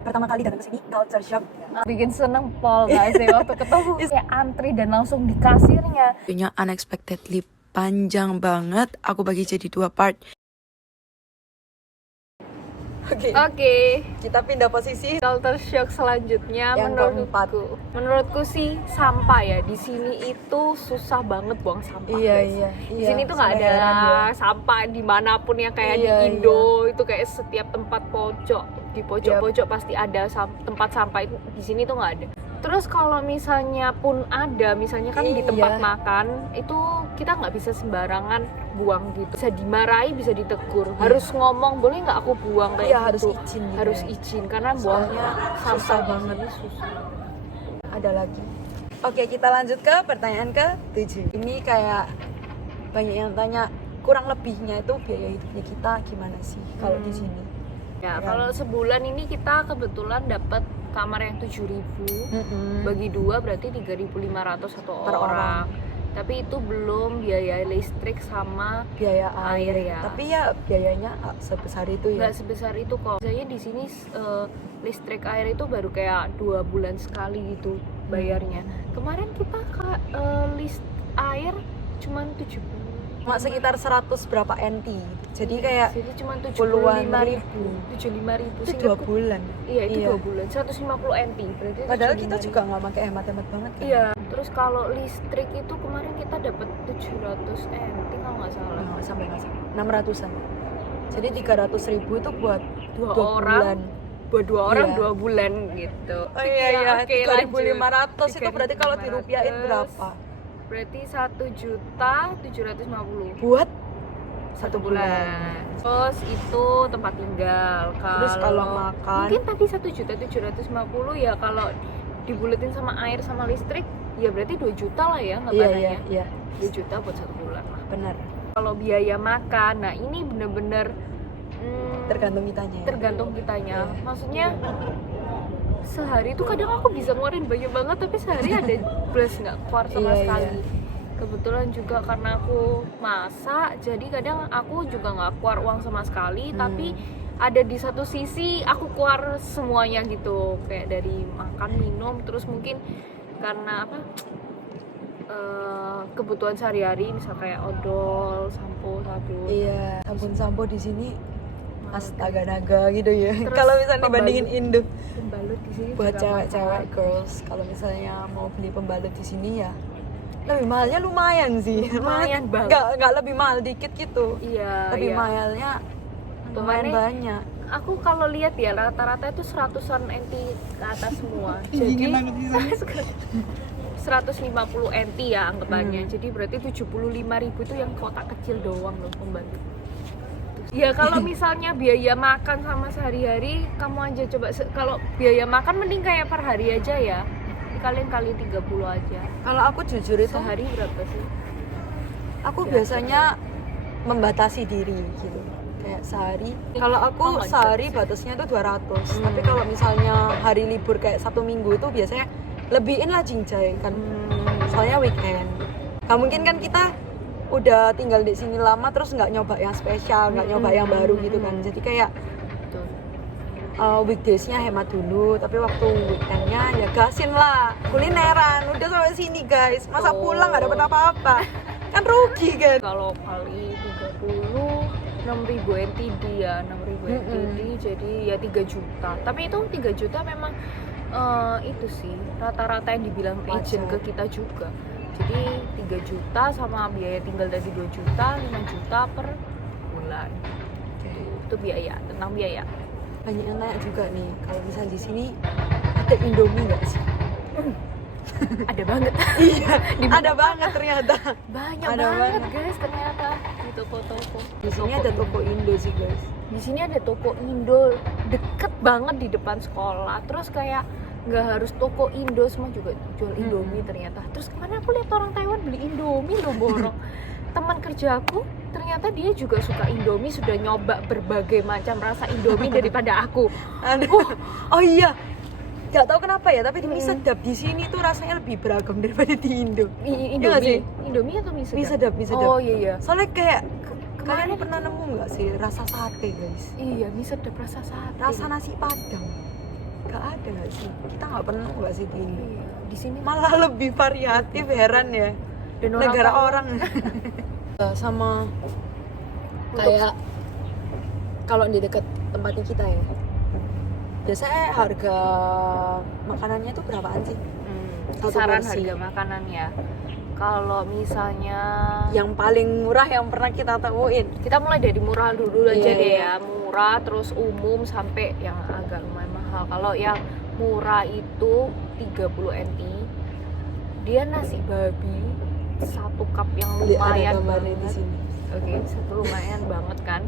Pertama kali datang ke sini culture shock. Bikin seneng pol guys ya waktu ketemu kayak antri dan langsung di kasirnya. Videonya unexpectedly panjang banget. Aku bagi jadi 2 part. Oke, Kita pindah posisi. culture shock selanjutnya Yang menurutku sih sampah ya. Di sini itu susah banget buang sampah. Iya. Di sini tuh nggak ada sampah dimanapun ya kayak di Indo itu kayak setiap tempat pojok di pojok-pojok pasti ada tempat sampah itu. Di sini tuh nggak ada. Terus kalau misalnya pun ada, misalnya kan di tempat makan itu kita nggak bisa sembarangan buang gitu. Bisa dimarahi, bisa ditegur. Harus ngomong, boleh nggak aku buang kayak Iya, harus gitu. izin gitu. Harus izin karena buangnya susah sampah banget. ini susah. Ada lagi. Oke, kita lanjut ke pertanyaan ke-7. Ini kayak banyak yang tanya kurang lebihnya itu biaya hidupnya kita gimana sih kalau di sini? Ya, kalau sebulan ini kita kebetulan dapat kamar yang 7.000 bagi 2 berarti 3.500 satu Per orang. Tapi itu belum biaya listrik sama Biaya air ya. Tapi ya biayanya nggak sebesar itu ya. Nggak sebesar itu kok. Biasanya di sini listrik air itu baru kayak 2 bulan sekali gitu bayarnya. Kemarin kita list air cuman 70. Cuma sekitar 100 berapa NT. Jadi kayak Jadi cuma puluhan 75.000. itu 2 bulan. Iya, itu 2 bulan. 150 NT. Berarti Padahal 75.000. kita juga nggak pakai hemat-hemat banget kan. Iya, terus kalau listrik itu kemarin kita dapat 700 NT kalau nggak salah. Nggak sampai 600-an. Jadi 300.000 itu buat Dua 2 orang, bulan. buat 2 orang Iya. 2 bulan gitu. Oh iya, Oke, 3.500 itu lanjut. berarti kalau dirupiahin 3.500. berapa? Berarti 1.750.000 Buat satu bulan. Terus itu tempat tinggal. Terus kalau makan mungkin tadi 1.750.000 ya, kalau dibuletin sama air sama listrik ya berarti 2 juta lah ya anggapannya. Iya. 2 juta buat 1 bulan lah. Benar. Kalau biaya makan, nah ini bener-bener Tergantung kitanya. Ya? tergantung kitanya. Iya. Maksudnya sehari itu kadang aku bisa ngeluarin banyak banget, tapi sehari ada plus nggak keluar sama Iya, sekali. iya. Kebetulan juga karena aku masak, jadi kadang aku juga nggak keluar uang sama sekali, tapi ada di satu sisi aku keluar semuanya gitu, kayak dari makan, minum, terus mungkin karena apa? Kebutuhan sehari-hari, misal kayak odol, sampo, sabun. Iya, sabun-sampo di sini astaga naga gitu ya. Terus Kalau misalnya pembalut. dibandingin Indo, Pembalut di sini buat juga cewek-cewek mahal. girls, kalau misalnya mau beli pembalut di sini ya lebih mahalnya lumayan sih. Lumayan banget. Nggak lebih mahal dikit gitu. Iya, Lebih iya. mahalnya lumayan Kemarin banyak. Aku kalau lihat ya rata-rata itu 100-an NT ke atas semua. Jadi 150 NT ya anggapannya. Jadi berarti 75.000 itu yang kotak kecil doang loh pembantu. Ya kalau misalnya biaya makan sama sehari-hari, kamu aja coba kalau biaya makan mending kayak per hari aja ya. Kalian kali 30 aja. Kalau aku jujur itu Sehari berapa sih? aku Ya, biasanya membatasi diri gitu. Kayak sehari. Kalau aku Oh, nggak sehari jelas. batasnya itu 200. Tapi kalau misalnya hari libur kayak 1 minggu itu biasanya lebihin lah cincay kan. Soalnya weekend. Gak mungkin kan kita udah tinggal di sini lama terus nggak nyoba yang spesial, nggak nyoba yang baru gitu kan. Jadi kayak Betul. weekdays-nya hemat dulu, tapi waktu weekend-nya ya gasin lah kulineran. Udah sampai sini guys, masa Betul. pulang nggak dapet apa-apa kan rugi kan. Kalau kali 30 6.000 NTD ya, 6.000 NTD jadi ya 3 juta. Tapi itu 3 juta memang itu sih rata-rata yang dibilang agent ke kita juga. Jadi 3 juta sama biaya tinggal dari 2 juta, 5 juta per bulan. Itu biaya, tentang biaya. Banyak yang nanya juga nih, kalau misalnya di sini ada Indomie nggak sih? Ada banget. Iya, ada banget ternyata. Banyak Ada banget banget. guys ternyata di toko-toko. Di sini ada toko Indo sih guys. Di sini ada toko Indo deket banget di depan sekolah. Terus kayak nggak harus toko Indo, semua juga jual Indomie ternyata. Terus kemana aku lihat orang Taiwan beli Indomie loh borong. Teman kerjaku ternyata dia juga suka Indomie, sudah nyoba berbagai macam rasa Indomie daripada aku. Aduh. Oh iya, nggak tahu kenapa ya, tapi di mie sedap di sini tuh rasanya lebih beragam daripada di Indo. Iya nggak sih? Indomie atau mie sedap? Mie sedap, mie sedap. Oh iya. Soalnya kayak Kemarin kalian pernah nemu nggak sih rasa sate guys? Iya, mie sedap rasa sate. Rasa nasi padang. Gak ada nggak sih? Kita nggak pernah nggak sih ini? Di sini Malah lebih variatif, heran ya. dan Negara tahu- orang. Sama kayak kalau di dekat tempatnya kita ya. Biasanya harga makanannya tuh berapaan sih? Satu kisaran porsi. harga makanan ya. Kalau misalnya Yang paling murah yang pernah kita temuin. kita mulai dari murah dulu aja Iya, deh iya. ya, murah terus umum sampai yang agak lumayan mahal. Kalau yang murah itu 30 NT, dia nasi babi satu cup yang Ada lumayan gambarnya di banget. sini. Oke, satu lumayan banget kan.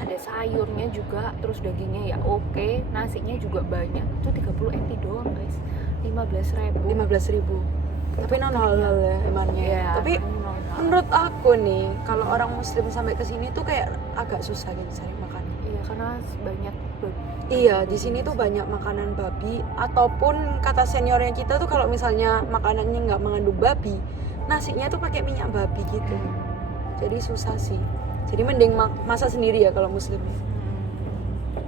Ada sayurnya juga, terus dagingnya ya oke, nasinya juga banyak. Itu 30 NT doang guys, 15.000. 15.000. Tapi non halal ya emangnya. Iya, Tapi non-halal. menurut aku nih, kalau orang muslim sampai ke sini tuh kayak agak susah gitu cari makan. Iya, karena banyak Iya, di sini tuh banyak makanan babi ataupun kata seniornya kita tuh kalau misalnya makanannya nggak mengandung babi, nasinya tuh pakai minyak babi gitu. Jadi susah sih. Jadi mending masak sendiri ya kalau muslim.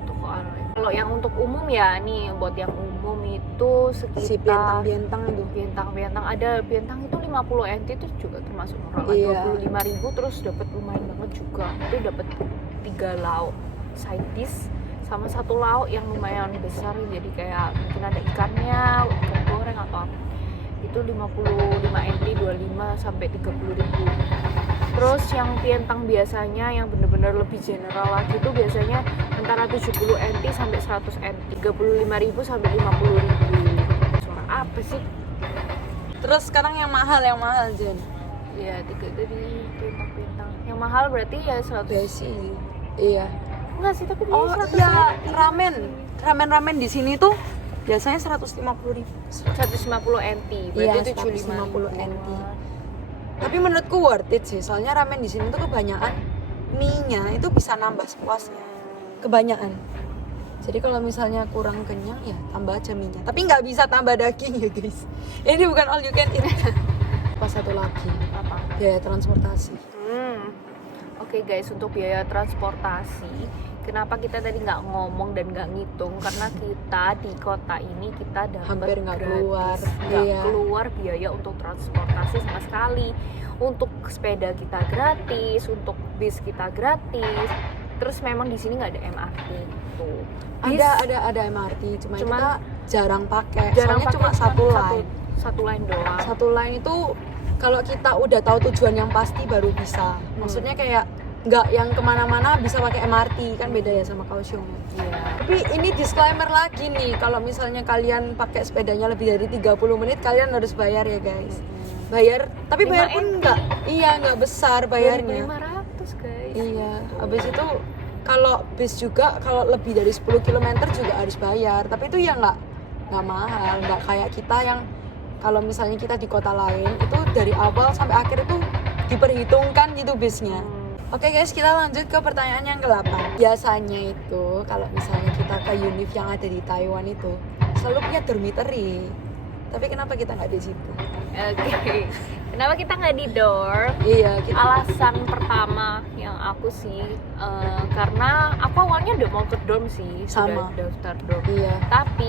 toko online. Kalau yang untuk umum ya nih, buat yang umum itu sekitar Si pientang-pientang itu. pientang ada pientang itu 50 NT itu juga termasuk murah lah. Iya. 25.000 terus dapat lumayan banget juga. Itu dapat 3 lauk side dish sama satu lauk yang lumayan besar, jadi kayak mungkin ada ikan goreng atau apa. Itu 55 NT, 25 sampai 30.000. Terus yang pientang biasanya yang bener-bener lebih general lagi itu biasanya antara 70 NT sampai 100 NT, 35.000 sampai 50.000. Suara apa sih? Terus sekarang yang mahal Jen. Ya, tiga tadi pientang. Yang mahal berarti ya 100. Besi. Iya. Enggak sih, tapi dia Oh 100 iya, NT. ramen di sini tuh biasanya 150.000. 150 NT, Iya, berarti 150 75.000. NT. Tapi menurutku worth it sih, soalnya ramen di sini tuh kebanyakan mie-nya itu bisa nambah sepuasnya. Kebanyakan. Jadi kalau misalnya kurang kenyang ya tambah aja mie-nya. Tapi nggak bisa tambah daging ya guys. Ini bukan all you can eat. Pas satu lagi, Apa? biaya transportasi. Oke guys, untuk biaya transportasi, kenapa kita tadi nggak ngomong dan nggak ngitung? Karena kita di kota ini kita dapat Hampir nggak gratis. keluar. Nggak Iya. keluar biaya untuk transportasi sama sekali. Untuk sepeda kita gratis, untuk bis kita gratis. Terus memang di sini nggak ada MRT gitu. Bis Ada MRT, cuman kita jarang pakai. jarang Soalnya pakai, cuma satu line. satu line doang. Satu line itu kalau kita udah tahu tujuan yang pasti baru bisa. Maksudnya kayak nggak yang kemana-mana bisa pakai MRT, kan beda ya sama Kaohsiung. Iya. Tapi ini disclaimer lagi nih, kalau misalnya kalian pakai sepedanya lebih dari 30 menit kalian harus bayar ya guys. Bayar, tapi 5 bayar pun NT. nggak besar bayarnya. 2.500 guys. Iya, habis itu kalau bis juga kalau lebih dari 10 km juga harus bayar. Tapi itu ya nggak mahal, nggak kayak kita yang kalau misalnya kita di kota lain itu dari awal sampai akhir itu diperhitungkan gitu bisnya. Oke guys, kita lanjut ke pertanyaan yang ke-8. Biasanya itu kalau misalnya kita ke univ yang ada di Taiwan itu selalu punya dormitory. Tapi kenapa kita nggak di situ? Oke. Kenapa kita nggak di dorm? Iya, kita Alasan pertama yang aku sih karena aku awalnya udah mau ke dorm sih, Sama. sudah daftar dorm. iya. Tapi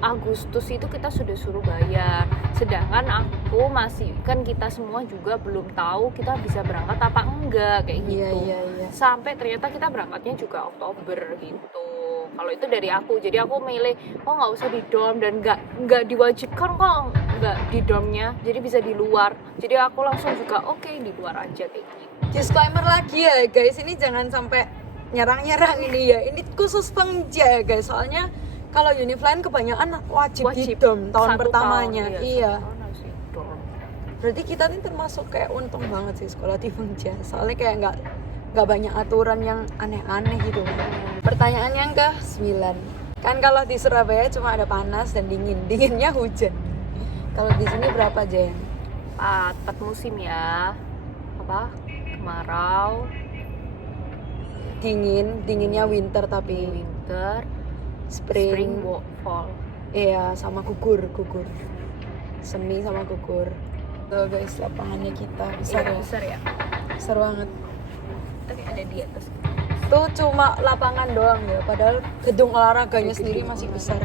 Agustus itu kita sudah suruh bayar. Sedangkan aku masih, kan kita semua juga belum tahu kita bisa berangkat apa enggak kayak gitu. Iya. Sampai ternyata kita berangkatnya juga Oktober gitu. Kalau itu dari aku, jadi aku milih nggak usah di dorm dan nggak diwajibkan kok nggak di dormnya, jadi bisa di luar. Jadi aku langsung juga oke, di luar aja kayak gitu. Disclaimer lagi ya guys, ini jangan sampai nyerang-nyerang ini ya. Ini khusus Pengja ya guys, soalnya kalau univ lain kebanyakan wajib di dorm tahun 1 pertamanya. tahun, Iya. 1 tahun harus di dorm. Berarti kita nih termasuk kayak untung banget sih sekolah di Pengja. Soalnya kayak nggak banyak aturan yang aneh-aneh gitu. Pertanyaan yang ke-9. Kan kalau di Surabaya cuma ada panas dan dinginnya hujan. Kalau di sini berapa, Jen? 4 musim ya. Apa? Kemarau, Dinginnya winter tapi winter, spring. fall. Iya, sama gugur. Semi sama gugur. Tuh guys, lapangannya kita besar ya. Besar ya. Besar banget. Tapi ada di atas. Tuh cuma lapangan doang ya, padahal gedung olahraganya sendiri masih besar.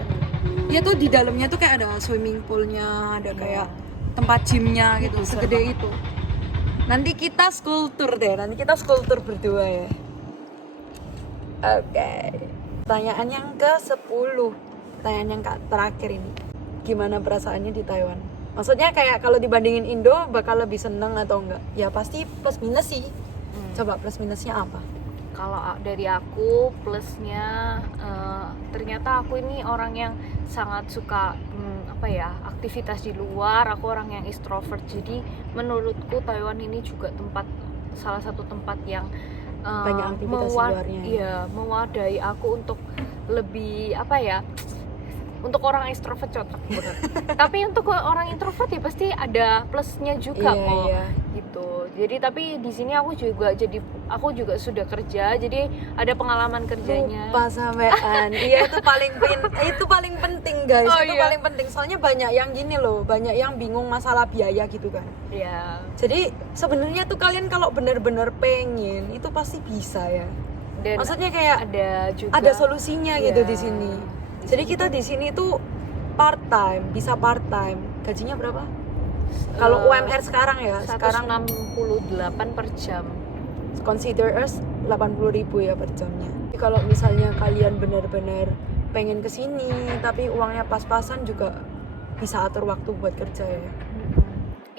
Ya tuh di dalamnya tuh kayak ada swimming poolnya, ada kayak tempat gymnya gitu, segede itu. Nanti kita school tour deh, nanti kita school tour berdua ya. Oke. Pertanyaan yang ke-10. Pertanyaan yang terakhir ini. Gimana perasaannya di Taiwan? Maksudnya kayak kalau dibandingin Indo bakal lebih seneng atau enggak? Ya pasti plus minus sih. Coba plus minusnya apa? Kalau dari aku plusnya ternyata aku ini orang yang sangat suka aktivitas di luar. Aku orang yang extrovert, jadi menurutku Taiwan ini juga salah satu tempat yang banyak aktivitas di luarnya. Iya, mewadahi aku untuk lebih untuk orang extrovert cocok bener. Tapi untuk orang introvert ya pasti ada plusnya juga kok. Iya. Gitu. Jadi tapi di sini aku juga sudah kerja, jadi ada pengalaman kerjanya. Lupa sampean. Iya itu paling penting guys. Oh, itu iya. paling penting. Soalnya banyak yang gini loh, banyak yang bingung masalah biaya gitu kan. Iya. Jadi sebenarnya tuh kalian kalau benar-benar pengen itu pasti bisa ya. Dan Maksudnya kayak ada solusinya gitu di sini. Jadi kita di sini tuh part time, bisa part time. Gajinya berapa? Kalau UMR sekarang ya, sekarang 168 per jam. consider us 80.000 ya per jamnya. Jadi kalau misalnya kalian benar-benar pengen kesini tapi uangnya pas-pasan juga bisa atur waktu buat kerja ya.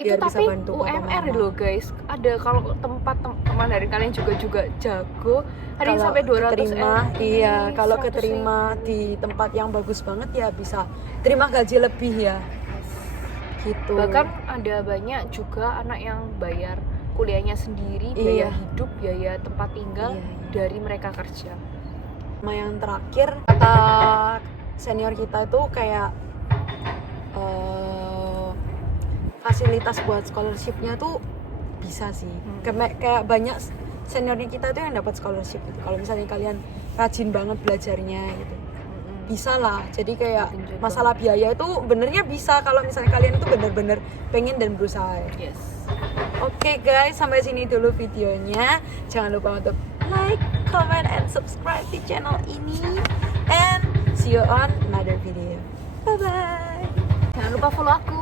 Itu Biar bisa tapi bantu papa UMR mama. loh guys. Ada kalau teman dari kalian juga jago, ada yang Kalau sampai 200 keterima, RT, iya, kalau 100 keterima ribu. di tempat yang bagus banget ya bisa terima gaji lebih ya. Gitu. Bahkan ada banyak juga anak yang bayar kuliahnya sendiri, biaya hidup, biaya tempat tinggal dari mereka kerja. Sama yang terakhir kata senior kita itu kayak fasilitas buat scholarship-nya tuh bisa sih. Kayak banyak seniornya kita tuh yang dapat scholarship gitu. Kalau misalnya kalian rajin banget belajarnya gitu. Bisa lah. Jadi kayak masalah biaya itu benernya bisa kalau misalnya kalian itu bener-bener pengen dan berusaha ya. Yes. Oke guys, sampai sini dulu videonya. Jangan lupa untuk like, comment, and subscribe di channel ini. And see you on another video. Bye bye. Jangan lupa follow aku.